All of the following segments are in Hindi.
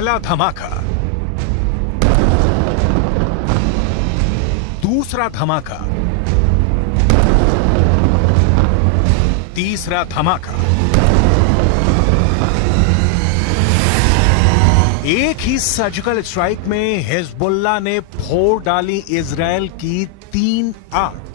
पहला धमाका, दूसरा धमाका, तीसरा धमाका। एक ही सर्जिकल स्ट्राइक में हिजबुल्लाह ने फोड़ डाली इजराइल की 3 आर्क।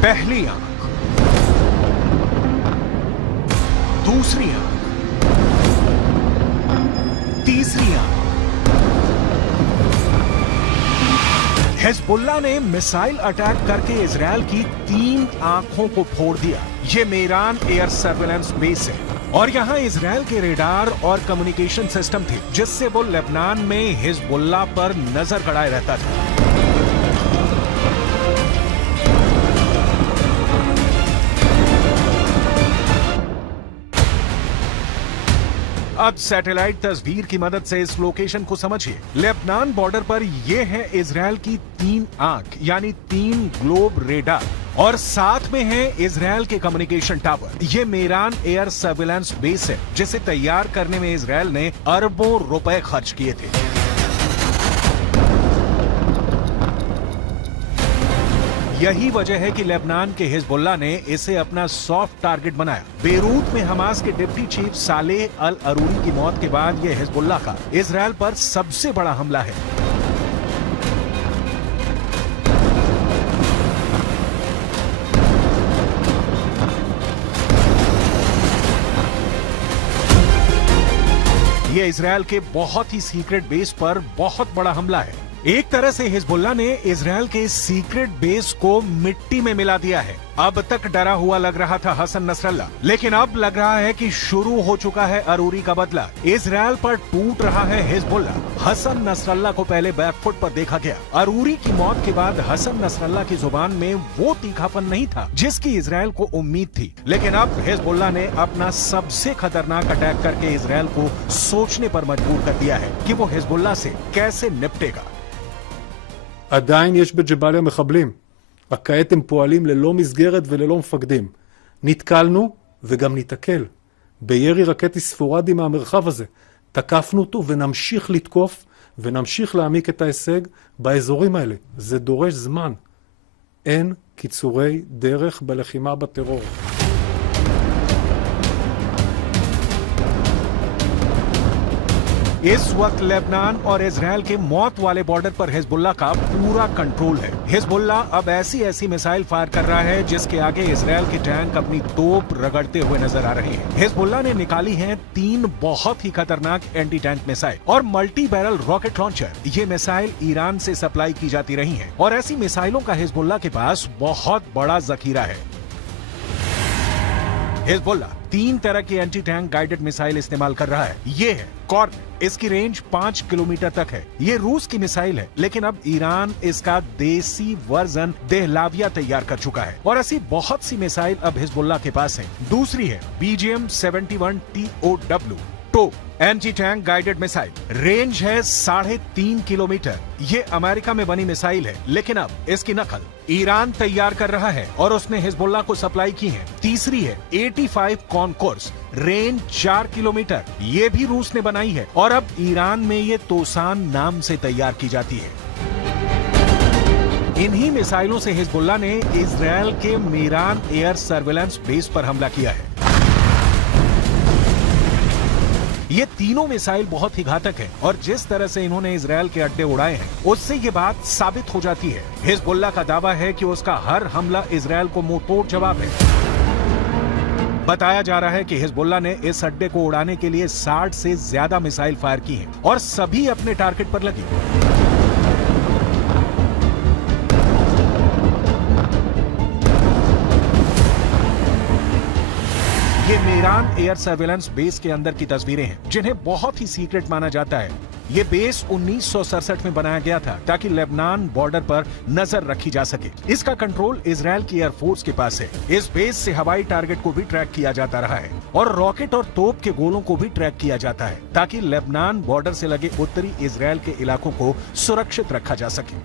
पहली आंख, दूसरी आंख, तीसरी आंख। हिजबुल्लाह ने मिसाइल अटैक करके इजराइल की 3 आंखों को फोड़ दिया। ये मेरान एयर सर्वेलेंस बेस है और यहां इजराइल के रेडार और कम्युनिकेशन सिस्टम थे, जिससे वो लेबनान में हिजबुल्लाह पर नजर गड़ाए रहता था। अब सैटेलाइट तस्वीर की मदद से इस लोकेशन को समझिए। लेबनान बॉर्डर पर ये है इजराइल की 3 आंख यानी 3 ग्लोब रेडार और साथ में है इजराइल के कम्युनिकेशन टावर। ये मेरान एयर सर्विलांस बेस है, जिसे तैयार करने में इजराइल ने अरबों रुपए खर्च किए थे। यही वजह है कि लेबनान के हिजबुल्लाह ने इसे अपना सॉफ्ट टारगेट बनाया। बेरूत में हमास के डिप्टी चीफ सालेह अल अरूरी की मौत के बाद यह हिजबुल्लाह का इजराइल पर सबसे बड़ा हमला है। यह इजराइल के बहुत ही सीक्रेट बेस पर बहुत बड़ा हमला है। एक तरह से हिजबुल्लाह ने इजराइल के सीक्रेट बेस को मिट्टी में मिला दिया है। अब तक डरा हुआ लग रहा था हसन नसरल्लाह, लेकिन अब लग रहा है कि शुरू हो चुका है अरूरी का बदला। इजराइल पर टूट रहा है हिजबुल्लाह। हसन नसरल्लाह को पहले बैकफुट पर देखा गया। अरूरी की मौत के बाद हसन नसरल्लाह की जुबान में वो तीखापन नहीं था जिसकी इजराइल को उम्मीद थी, लेकिन अब हिजबुल्लाह ने अपना सबसे खतरनाक अटैक करके इजराइल को सोचने पर मजबूर कर दिया है कि वो हिजबुल्लाह से कैसे निपटेगा। עדיין יש בג'באליה מחבלים, רק כעת הם פועלים ללא מסגרת וללא מפקדים. נתקלנו וגם ניתקל בירי רקטי ספורדי מהמרחב הזה. תקפנו אותו ונמשיך לתקוף ונמשיך להעמיק את ההישג באזורים האלה. זה דורש זמן. אין קיצורי דרך בלחימה בטרור. इस वक्त लेबनान और इजराइल के मौत वाले बॉर्डर पर हिजबुल्लाह का पूरा कंट्रोल है। हिजबुल्लाह अब ऐसी मिसाइल फायर कर रहा है जिसके आगे इजराइल के टैंक अपनी तोप रगड़ते हुए नजर आ रहे हैं। हिजबुल्लाह ने निकाली हैं 3 बहुत ही खतरनाक एंटी टैंक मिसाइल और मल्टी बैरल रॉकेट लॉन्चर। ये मिसाइल ईरान से सप्लाई की जाती रही हैं और ऐसी मिसाइलों का हिजबुल्लाह के पास बहुत बड़ा जखीरा है। हिजबुल्लाह 3 तरह की एंटी टैंक गाइडेड मिसाइल इस्तेमाल कर रहा है। ये है कॉर्नेट, इसकी रेंज 5 किलोमीटर तक है। ये रूस की मिसाइल है, लेकिन अब ईरान इसका देसी वर्जन देहलाविया तैयार कर चुका है और ऐसी बहुत सी मिसाइल अब हिजबुल्लाह के पास है। दूसरी है BGM-71 TOW tow anti tank guided missile. Range है 3.5 किलोमीटर। ये अमेरिका में बनी मिसाइल है, लेकिन अब इसकी नकल ईरान तैयार कर रहा है और उसने हिजबुल्लाह को सप्लाई की है। तीसरी है 85 कॉनकोर्स, रेंज 4 किलोमीटर। ये भी रूस ने बनाई है और अब ईरान में ये तोसान नाम से तैयार की जाती है। इन्हीं मिसाइलों से हिजबुल्लाह ने इजराइल के मेरान एयर सर्विलांस बेस पर हमला किया है। ये तीनों मिसाइल बहुत ही घातक है और जिस तरह से इन्होंने इजराइल के अड्डे उड़ाए हैं, उससे ये बात साबित हो जाती है। हिजबुल्लाह का दावा है कि उसका हर हमला इजराइल को मुंहतोड़ जवाब है। बताया जा रहा है कि हिजबुल्लाह ने इस अड्डे को उड़ाने के लिए 60 से ज्यादा मिसाइल फायर की हैं और सभी अपने टारगेट पर लगी। ये मेरान एयर सर्विलांस बेस के अंदर की तस्वीरें हैं, जिन्हें बहुत ही सीक्रेट माना जाता है। ये बेस 1967 में बनाया गया था ताकि लेबनान बॉर्डर पर नजर रखी जा सके। इसका कंट्रोल इजराइल की एयरफोर्स के पास है। इस बेस से हवाई टारगेट को भी ट्रैक किया जाता रहा है और रॉकेट और तोप के गोलों को भी ट्रैक किया जाता है ताकि लेबनान बॉर्डर से लगे उत्तरी इजराइल के इलाकों को सुरक्षित रखा जा सके।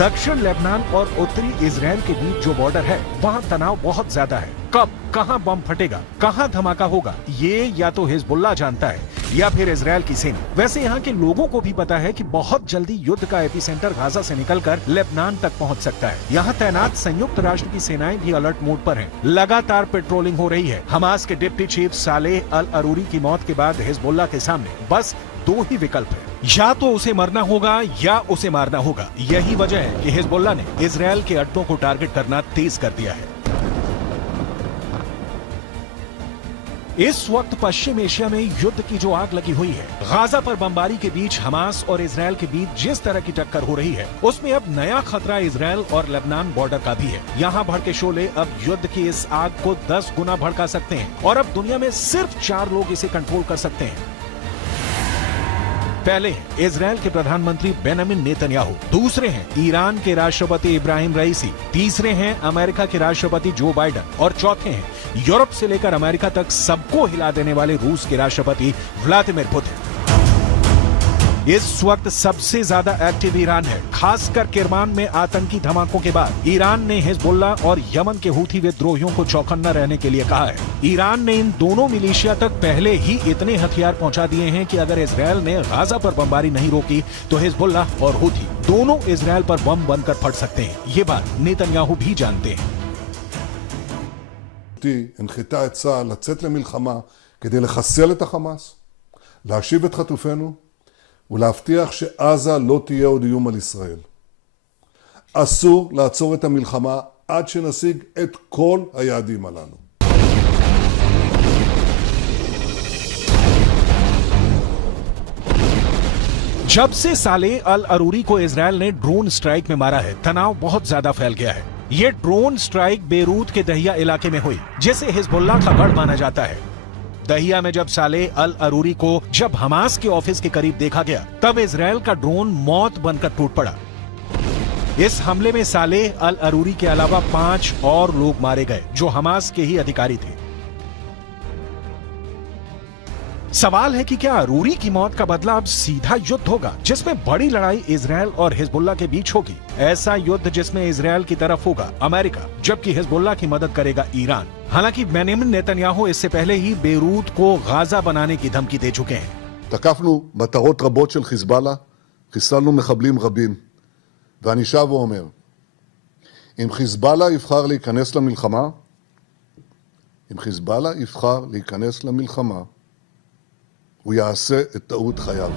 दक्षिण लेबनान और उत्तरी इजराइल के बीच जो बॉर्डर है वहाँ तनाव बहुत ज्यादा है। कब कहाँ बम फटेगा, कहाँ धमाका होगा, ये या तो हिजबुल्लाह जानता है या फिर इजराइल की सेना। वैसे यहाँ के लोगों को भी पता है कि बहुत जल्दी युद्ध का एपिसेंटर गाजा से निकलकर लेबनान तक पहुँच सकता है। यहाँ तैनात संयुक्त राष्ट्र की सेनाएं भी अलर्ट मोड पर हैं। लगातार पेट्रोलिंग हो रही है। हमास के डिप्टी चीफ सालेह अल अरूरी की मौत के बाद हिजबुल्लाह के सामने बस दो ही विकल्प है, या तो उसे मरना होगा या उसे मारना होगा। यही वजह है कि हिजबुल्लाह ने इजराइल के अड्डों को टारगेट करना तेज कर दिया है। इस वक्त पश्चिम एशिया में युद्ध की जो आग लगी हुई है, गाजा पर बमबारी के बीच हमास और इजराइल के बीच जिस तरह की टक्कर हो रही है, उसमें अब नया खतरा इजराइल और लेबनान बॉर्डर का भी है। यहाँ भड़के शोले अब युद्ध की इस आग को 10 गुना भड़का सकते हैं और अब दुनिया में सिर्फ 4 लोग इसे कंट्रोल कर सकते हैं। पहले हैं इजराइल के प्रधानमंत्री बेंजामिन नेतन्याहू, दूसरे हैं ईरान के राष्ट्रपति इब्राहिम रईसी, तीसरे हैं अमेरिका के राष्ट्रपति जो बाइडेन और चौथे हैं यूरोप से लेकर अमेरिका तक सबको हिला देने वाले रूस के राष्ट्रपति व्लादिमीर पुतिन। इस वक्त सबसे ज्यादा एक्टिव ईरान है। खासकर किरमान में आतंकी धमाकों के बाद ईरान ने हिजबुल्लाह और यमन के हूथी विद्रोहियों को चौकन्ना रहने के लिए कहा है। ईरान ने इन दोनों मिलिशिया तक पहले ही इतने हथियार पहुंचा दिए हैं कि अगर इजराइल ने गाजा पर बमबारी नहीं रोकी तो हिजबुल्लाह और हूथी दोनों इजराइल पर बम बनकर फट सकते हैं। ये बात नेतन्याहू भी जानते हैं। הנחתה את צה"ל לצאת למלחמה כדי לחסל את החמאס, להשיב את חטופינו ולהבטיח שעזה לא תהיה עוד איום על ישראל. אסור לעצור את המלחמה עד שנשיג את כל היעדים הללו. जब से सालेह अल अरूरी को इजराइल ने ड्रोन स्ट्राइक में मारा है, तनाव बहुत ज्यादा फैल गया है। ये ड्रोन स्ट्राइक बेरूत के दहिया इलाके में हुई, जिसे हिजबुल्लाह का गढ़ माना जाता है। दहिया में जब सालेह अल अरूरी को जब हमास के ऑफिस के करीब देखा गया, तब इजराइल का ड्रोन मौत बनकर टूट पड़ा। इस हमले में सालेह अल अरूरी के अलावा 5 और लोग मारे गए जो हमास के ही अधिकारी थे। सवाल है कि क्या अरूरी की मौत का बदला अब सीधा युद्ध होगा, जिसमें बड़ी लड़ाई इजराइल और हिजबुल्लाह के बीच होगी। ऐसा युद्ध जिसमें इजराइल की तरफ होगा अमेरिका, जबकि हिजबुल्लाह की मदद करेगा ईरान। हालांकि बेंजामिन नेतन्याहू इससे पहले ही बेरूत को गाजा बनाने की धमकी दे चुके हैं। תקפנו מטרות רבות של חיזבאללה, חיסלנו מחבלים רבים, ואני שב ואומר, אם חיזבאללה יבחר להיכנס למלחמה, הוא יעשה את טעות חייו.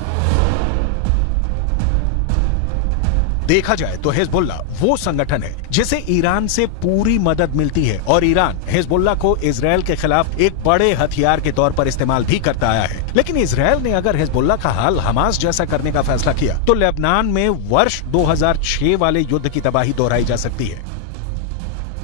देखा जाए तो हिजबुल्लाह वो संगठन है जिसे ईरान से पूरी मदद मिलती है और ईरान हिजबुल्लाह को इजराइल के खिलाफ एक बड़े हथियार के तौर पर इस्तेमाल भी करता आया है। लेकिन इजराइल ने अगर हिजबुल्लाह का हाल हमास जैसा करने का फैसला किया तो लेबनान में वर्ष 2006 वाले युद्ध की तबाही दोहराई जा सकती है।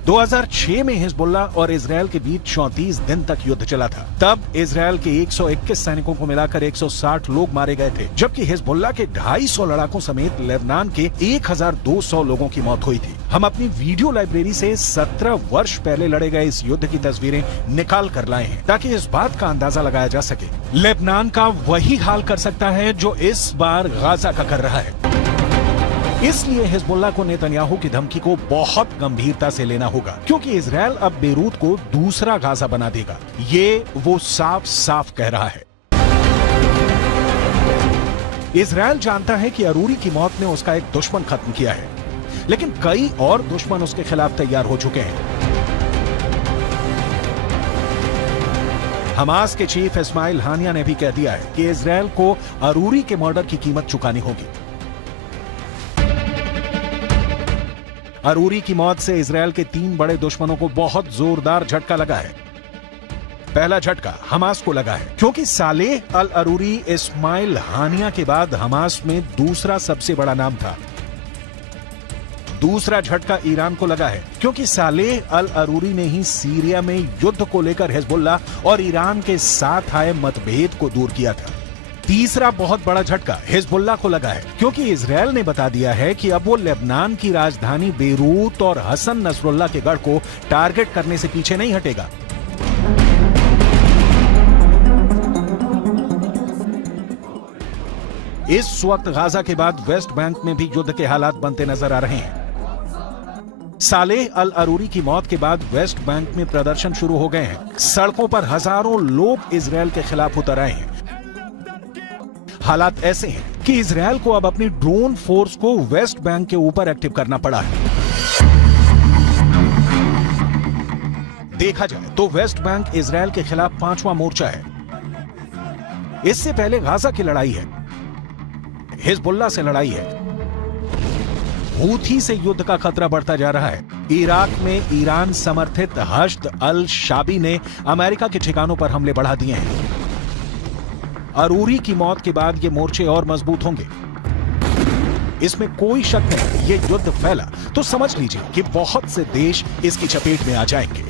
2006 में हिजबुल्लाह और इजराइल के बीच 34 दिन तक युद्ध चला था। तब इजराइल के 121 सैनिकों को मिलाकर 160 लोग मारे गए थे, जबकि हिजबुल्लाह के 250 लड़ाकों समेत लेबनान के 1200 लोगों की मौत हुई थी। हम अपनी वीडियो लाइब्रेरी से 17 वर्ष पहले लड़े गए इस युद्ध की तस्वीरें निकाल कर लाए हैं ताकि इस बात का अंदाजा लगाया जा सके। लेबनान का वही हाल कर सकता है जो इस बार गाजा का कर रहा है। इसलिए हिजबुल्लाह को नेतन्याहू की धमकी को बहुत गंभीरता से लेना होगा, क्योंकि इजराइल अब बेरूत को दूसरा गाजा बना देगा। ये वो साफ साफ कह रहा है। इजराइल जानता है कि अरूरी की मौत ने उसका एक दुश्मन खत्म किया है, लेकिन कई और दुश्मन उसके खिलाफ तैयार हो चुके हैं। हमास के चीफ इस्माइल हानिया ने भी कह दिया है कि इजराइल को अरूरी के मर्डर की कीमत चुकानी होगी। अरूरी की मौत से इजराइल के 3 बड़े दुश्मनों को बहुत जोरदार झटका लगा है। पहला झटका हमास को लगा है, क्योंकि सालेह अल अरूरी इस्माइल हानिया के बाद हमास में दूसरा सबसे बड़ा नाम था। दूसरा झटका ईरान को लगा है, क्योंकि सालेह अल अरूरी ने ही सीरिया में युद्ध को लेकर हिजबुल्लाह और ईरान के साथ आए मतभेद को दूर किया था। तीसरा बहुत बड़ा झटका हिजबुल्लाह को लगा है, क्योंकि इजराइल ने बता दिया है कि अब वो लेबनान की राजधानी बेरूत और हसन नसरुल्लाह के गढ़ को टारगेट करने से पीछे नहीं हटेगा। इस वक्त गाजा के बाद वेस्ट बैंक में भी युद्ध के हालात बनते नजर आ रहे हैं। सालेह अल अरूरी की मौत के बाद वेस्ट बैंक में प्रदर्शन शुरू हो गए हैं। सड़कों पर हजारों लोग इजरायल के खिलाफ उतर आए हैं। हालात ऐसे हैं कि इजरायल को अब अपनी ड्रोन फोर्स को वेस्ट बैंक के ऊपर एक्टिव करना पड़ा है। देखा जाए तो वेस्ट बैंक इजरायल के खिलाफ 5वां मोर्चा है। इससे पहले गाजा की लड़ाई है, हिजबुल्लाह से लड़ाई है, हूथी से युद्ध का खतरा बढ़ता जा रहा है। इराक में ईरान समर्थित हश्द अल शाबी ने अमेरिका के ठिकानों पर हमले बढ़ा दिए हैं। अरूरी की मौत के बाद ये मोर्चे और मजबूत होंगे, इसमें कोई शक नहीं। ये युद्ध फैला तो समझ लीजिए कि बहुत से देश इसकी चपेट में आ जाएंगे।